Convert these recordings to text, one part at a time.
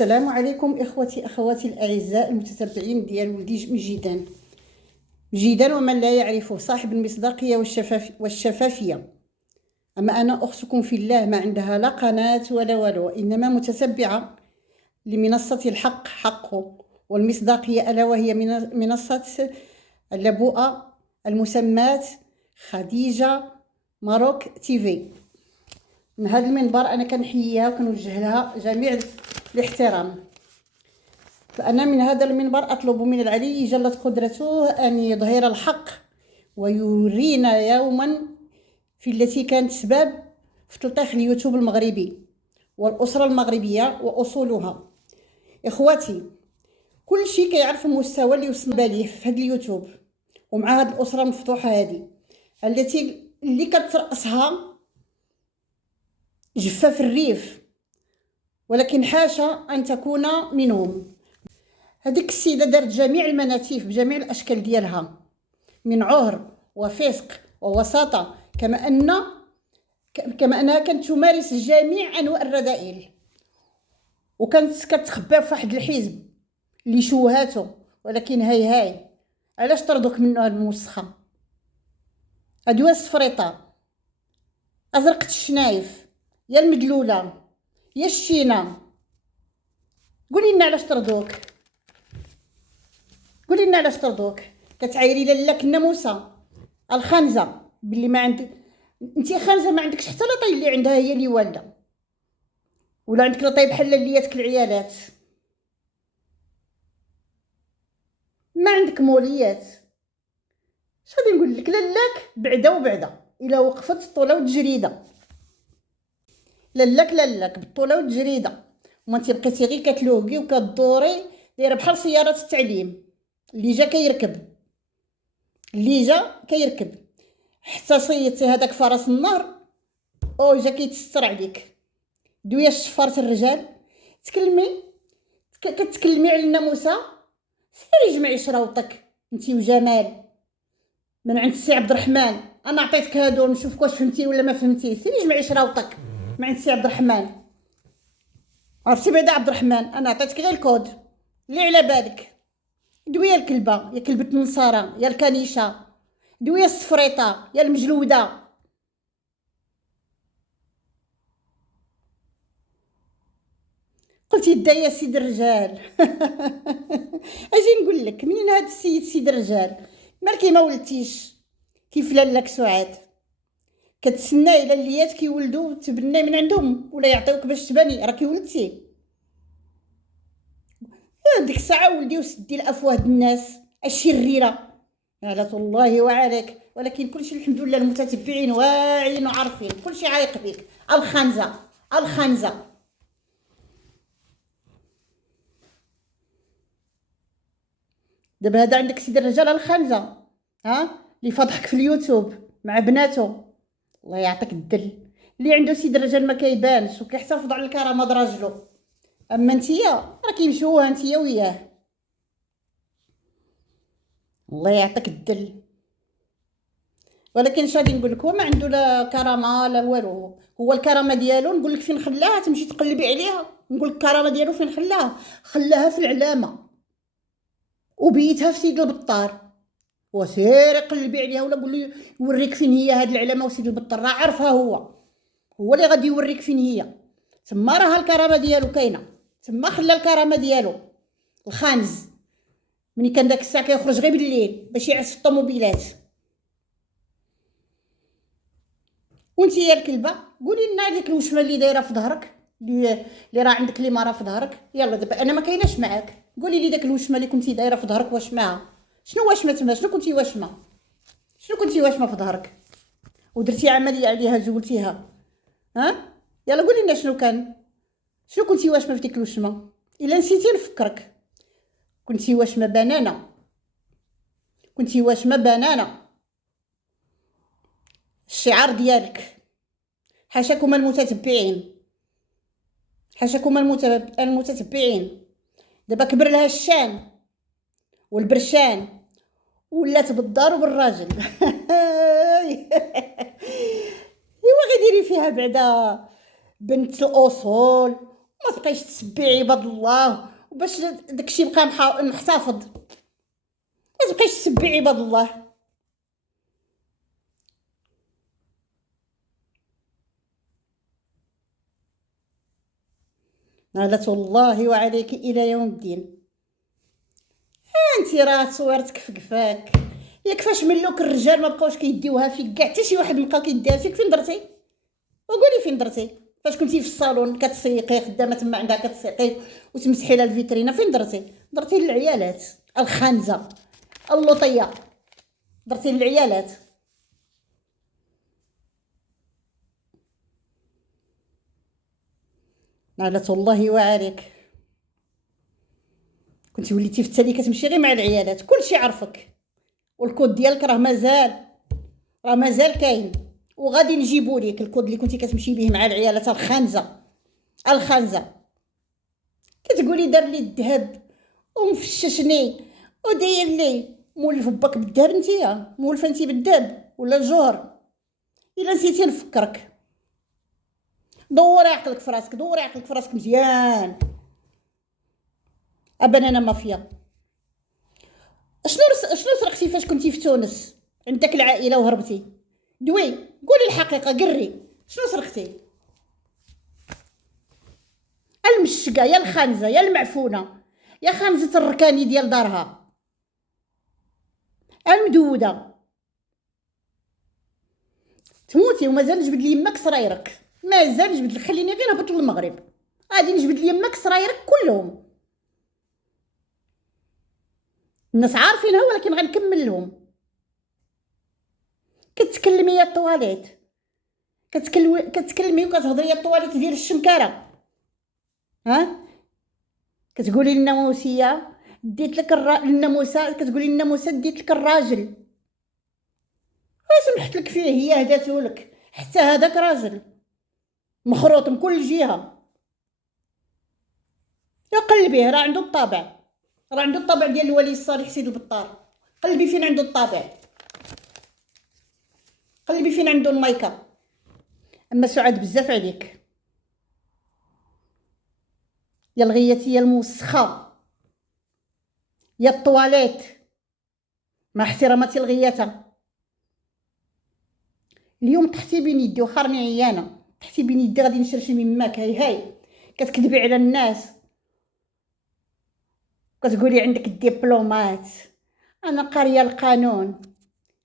السلام عليكم اخوتي اخواتي الاعزاء المتتبعين ديال ولدي جيدان ومن لا يعرفه صاحب المصداقيه والشفافيه. اما انا اختكم في الله، ما عندها لا قناه ولا والو، انما متتبعه لمنصه الحق حقه والمصداقيه، الا وهي منصه اللبؤه المسمات خديجه ماروك تيفي. من هذا المنبر انا كنحييها وكنوجه لها جميع الاحترام. فأنا من هذا المنبر أطلب من العلي جلت قدرته أن يظهر الحق ويرينا يوما في التي كانت سبب في تلطيخ اليوتيوب المغربي والأسرة المغربية وأصولها. إخواتي، كل شيء كيعرف المستوى اللي وصلنا ليه في هذا اليوتيوب، ومع هذه الأسرة المفتوحة هذه اللي كترأسها جفاف الريف، ولكن حاشا أن تكون منهم. هذيك السيده دارت جميع المناتيف بجميع الاشكال ديالها، من عهر وفسق ووساطه، كما انها كانت تمارس جميع انواع الرذائل، وكانت كتخبى في واحد الحزب اللي شوهاته. ولكن هاي علاش طردوك منه هاد الموسخه؟ هادو السفريطه، ازرقه الشنايف، يا المدلوله، يا الشينه، قولي لنا علاش طردوك؟ قولي لنا علاش طردوك؟ كتعايري لالاك الناموسه الخنزه باللي ما عندك انت خنزه، ما عندكش حتى لا طاي اللي عندها هي اللي والده، ولا عندك لا طاي بحال اللياتك العيالات، ما عندك موليات. اش غادي نقول لك؟ لالاك بعدا وبعدا الا وقفت الطوله والتجريده، لالاك بالطوله والتجريده، وما انت بقيتي غير كتلوقي وكدوري دايره بحال سياره التعليم اللي جا كيركب حتى صيدتي هذاك فرس النهر او جا كيتستر عليك. دويه الشفارة الرجال، كتكلمي على الناموسه، سيري جمعي شراوطك انتي وجمال من عند السي عبد الرحمن. انا عطيتك هادو نشوفك واش فهمتي ولا ما فهمتي. سيري جمعي شراوطك من عند السي عبد الرحمن. عرفتي بعدا عبد الرحمن، انا عطيتك غير الكود اللي على بالك. دويه الكلبه، يا كلبه النصارى، يا الكنيشه، دويه السفريطه، يا المجلوده. قلتي دا يا سيد الرجال. اجي نقول لك منين هذا السيد سيد الرجال؟ مالكي ما ولدتيش كيف لالاك سعاد؟ كتسناي الى الليات كيولدوا تبناي من عندهم ولا يعطيوك باش تبني؟ راكي ولدتي ديك الساعه ولدي وسدي الافواه د الناس الشريره لعنة الله وعليك. ولكن كلشي الحمد لله المتتبعين واعيين وعارفين كلشي عايق بك. الخنزه دابا هذا عندك سيد الرجال الخنزه، اللي فضحك في اليوتيوب مع بناته، الله يعطيك الدل. اللي عنده سيد الرجال ما كيبانش وكيحتفظ على الكرامه د راجلو، اما نتيا راكي مشوهه نتيا وياه، الله يعطيك الدل. ولكن اش غادي نقول لك؟ هو ما عنده لا كرامه لا والو. هو الكرامه ديالو نقول لك فين خلاها؟ تمشي تقلبي عليها نقول لك الكرامه ديالو فين خلاها في العلامه وبيتها في سيد البطار. وسيري قلبي عليها ولا قول لي يوريك فين هي هاد العلامه. وسيد البطار راه عارفها، هو اللي غادي يوريك فين هي. تما راه الكرامه ديالو كاينه، تما خلى الكرامه ديالو. الخانز ملي كان داك الساعه كيخرج غير بالليل باش يعس في الطوموبيلات. وانتي يا الكلبه قولي لنا ديك الوشمه اللي دايره في ظهرك، اللي راه عندك اللي مره في ظهرك. يلا دابا انا ما كايناش معاك، قولي لي داك الوشمه اللي كنتي دايره في ظهرك واش معها؟ شنو واشمه تما؟ شنو كنتي واشمه في ظهرك ودرتي عمليه عليها زولتيها؟ يلا قولي لنا شنو كنتي واشمه في ديك الوشمه؟ الا نسيتي نفكرك. كنتي واشمه بنانه. الشعار ديالك حاشاكم المتتبعين. دابا كبر لها الشان والبرشان ولات بالدار وبالراجل. ايوا غير ديري فيها بعدا بنت الاصول ما تبقايش تسبي عباد الله وباش داكشي يبقى محتفظ. ما تبقايش تسبي عباد الله. نالت والله وعليك الى يوم الدين. انت راه تصويرتك في قفاك. يا كفاش من لوك الرجال ما بقاوش كيديوها فيك كاع، حتى شي واحد بقى كيديها فيك. فين درتي؟ وقولي فين درتي؟ فاش كنتي في الصالون كتسيقي خدامه تما عندها كتسيقي وتمسحي لها الفيترينا، فين درتي؟ درتي للعيالات الخانزه اللوطيه، درتي للعيالات. نالت والله وعليك. كنتي وليتي في التالي كتمشي غير مع العيالات، كلشي عرفك، والكود ديالك راه مازال كاين، وغادي نجيبوا لك الكود اللي كنتي كتمشي به مع العيالات الخانزه. كتقولي دار لي الذهب ومفششني وداير لي مولف باك بالذهب. نتيا مولفه انتي بالذهب ولا الجوهر؟ الا نسيتي نفكرك. دوري عقلك في راسك مزيان. ابنانه مافيا. شنو سرقتي فاش كنتي في تونس عند داك العائله وهربتي؟ دوي قولي الحقيقه، قري شنو سرقتي؟ المشقه يا الخانزه يا المعفونه يا خانزه الركاني ديال دارها المدوده. تموتي ومازال نجبد لي يماك سرايرك، مازال نجبد لك. خليني غير نهبط للمغرب غادي نجبد لي يماك سرايرك كلهم. الناس عارفينها ولكن غنكمل لهم. كتكلمي يا الطواليت، كتكلمي وكتهضري يا الطواليت ديال الشمكاره. ها كتقولي الناموسيه ديت لك الناموسه، كتقولي الناموسه ديت لك الراجل. سمحت لك فيه، هي هداتو لك. حتى هذاك راجل مخروط من كل جهه. يا قلبيه، راه عنده الطابع، ديال الولي الصالح سيد البطار. قلبي فين عنده الطابع، قلبي فين عنده المايكا. اما سعاد بزاف عليك يا الغياتيه الموسخه يا الطواليت. مع احتراماتي الغياته، اليوم طحتي بين يدي وخرني عيانه، طحتي بين يدي غادي نشرشم يماك. هاي كتكذبي على الناس، كتقولي عندك الدبلومات. انا قاريه القانون.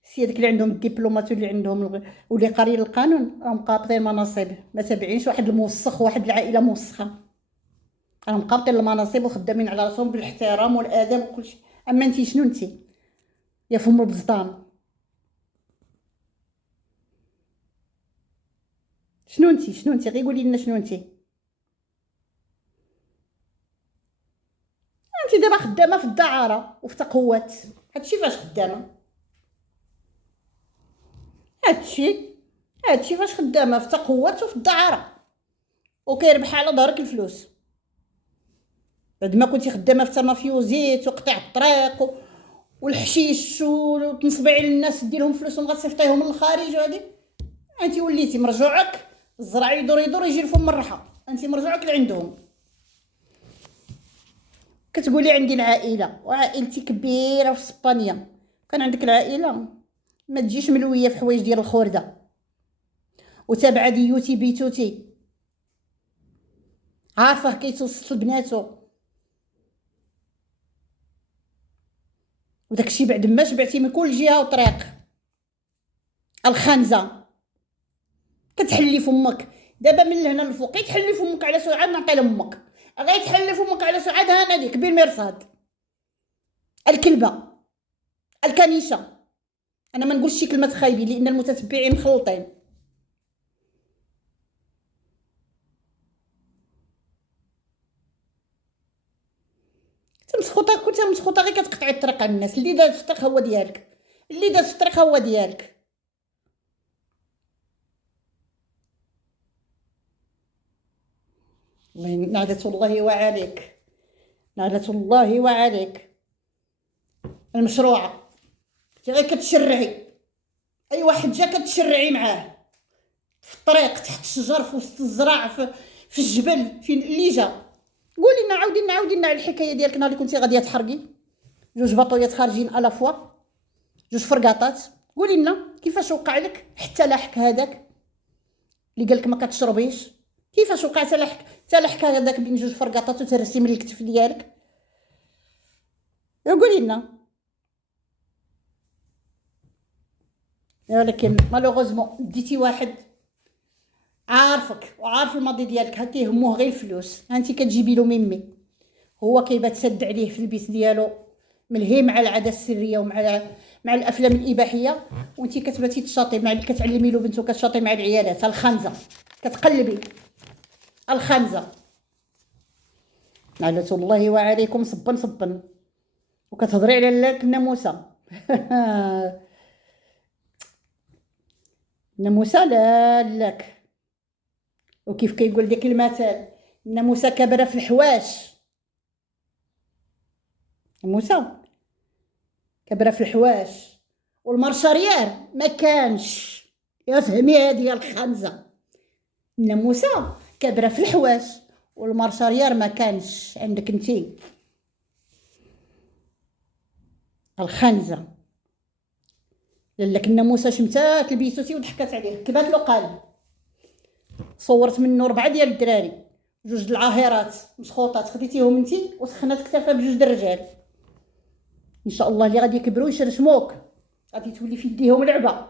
سيدك اللي عندهم الدبلومات واللي عندهم واللي قاريين القانون راهم قابطين المناصب، ما تابعينش واحد الموسخ وواحد العائله موسخه. راهم قابطين المناصب وخدامين على راسهم بالاحترام والاداب وكل شيء. اما انتي شنو انتي يا فم البزطام؟ شنو انتي غير قولي لنا شنو انتي دابا خدامه في الدعاره وفي تقوات. هادشي فاش خدامه؟ هادشي فاش خدامه في تقوات وفي الدعاره وكيربح على ظهرك الفلوس. بعد ما كنتي خدامه في مافيوزيت وقطع الطريق والحشيش وتنصبي على الناس ديرهم فلوسهم غتصيفطيهم للخارج. وهادي انت وليتي مرجوعك الزرع يدور يجي لفم الرحى. انت مرجوعك لعندهم. كتقولي عندي العائله، وعائلتي كبيره في اسبانيا. كان عندك العائله ما تجيش ملويه في حوايج ديال الخورده وتابعه ديوتي بيتوتي. عارفه كيتوسط لبناتو وداكشي بعد ما شبعتي من كل جهه وطريق. الخنزه كتحلي فمك دابا من لهنا للفوق. تحلي فمك على سعاد نعطي لامك، غير تحلي فمك على سعاد هانا ليك بالمرصاد. الكلبه الكنيشه. انا ما نقولش شي كلمه خايبين لان المتتبعين مخلطين. كنت مسخوطه غير كتقطعي الطريق على الناس. اللي داز في الطريق هو ديالك، اللي داز في الطريق هو ديالك. نعدة الله وعليك، نعدة الله وعليك. المشروعه انت غير كتشرعي، اي واحد جا كتشرعي معاه في الطريق تحت الشجر في وسط الزرع في في الجبل فين اللي جا. قولي لنا، عاودي لنا على الحكايه ديالك نهار اللي كنتي غاديه تحرقي جوج باطويات خارجين الا فوا، جوج فرقاطات. قولي لنا كيفاش وقع لك حتى لاحك هذاك اللي قالك ما كتشربيش، كيفاش وقع تلاحك هذاك بين جوج فرقاطات وترسي من الكتف ديالك. قولي لنا. ولكن مالوغوزمون ديتي واحد عارفك وعارف الماضي ديالك، هكا يهموه غير الفلوس. انت كتجيبي له ميمي، هو كيبات سد عليه في البيت ديالو ملهي مع العاده السريه مع الافلام الاباحيه، وانت كتباتي تشاطي مع كتعلمي له بنته، كتشاطي مع العيالات الخنزه، كتقلبي الخنزه لعنة الله وعليكم صبا وكتهضري على لاك الناموسه. الناموسه لا لاك. وكيف كيقول ديك المثل، الناموسه كبره في الحواش. الناموسه كبره في الحواش والمرشاريار ما كانش. يا فهمي هذه الخنزه، الناموسه كبره في الحواش والمرشاريار ما كانش عندك انتي الخنزه. لك الناموسه شمتات البيسوسي وضحكات عليه، كبات له قلب. صورت منه 4 ديال الدراري، جوج د العاهرات مسخوطات، خديتيهم انتي وسخنات كتافها بجوج د الرجال. ان شاء الله اللي غادي يكبروا يشرشموك غادي تولي في يديهم لعبه،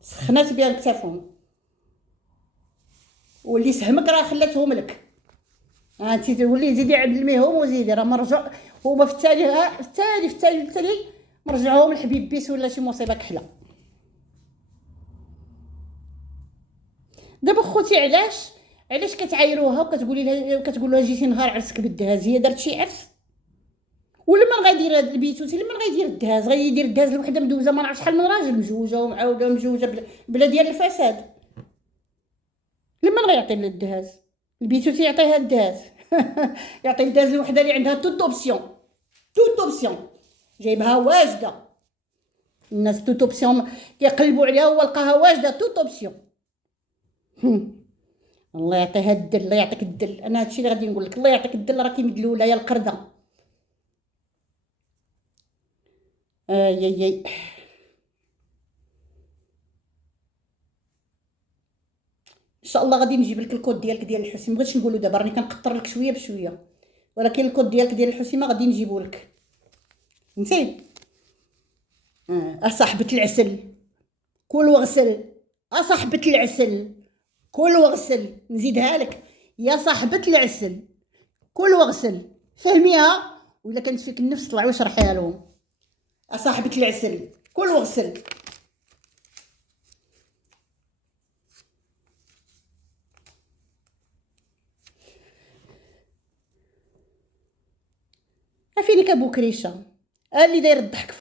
سخنات بها كتافهم. واللي سهمك راه خلاتهم لك، انت تولي زيدي علميهم وزيدي راه مرجع هما في التالي مرجعوهم الحبيب بيس ولا شي مصيبه كحله. دابا خوتي علاش كتعايروها وكتقولي لها كتقول لها جيتي نهار عرسك بالدهاز؟ هي دارت شي عرس؟ ولما غيدير هاد البيتوتي لما غيدير الدهاز؟ غيدير الدهاز لوحده مدوزه ما نعرف شحال من راجل، مجوجه ومعاوده ومجوجه بلا ديال الفساد. لما غيعطي الدهاز؟ البيتوتي يعطيها الدهاز. يعطي الدهاز لوحده اللي عندها توت اوبسيون جايبها واجده. الناس توت اوبسيون كيقلبوا عليها هو لقاها واجده توت اوبسيون. الله يعطيها الدل، الله يعطيك الدل. انا هادشي اللي غادي نقول لك، الله يعطيك الدل. راكي مدلوله يا القرده. اي ان شاء الله غادي نجيب لك الكود ديالك ديال الحسيمه. مبغيتش نقولو دابا، راني كنقطر لك شويه بشويه، ولكن الكود ديالك ديال الحسيمه غادي نجيبو لك. فهمتي؟ صاحبة العسل كل واغسل. صاحبة العسل كل واغسل. نزيدها لك، يا صاحبة العسل كل واغسل. فهميها؟ ولا كانت فيك النفس طلعي وشرحيها لهم. صاحبة العسل كل واغسل. فينك ابو كريشه اللي داير الضحك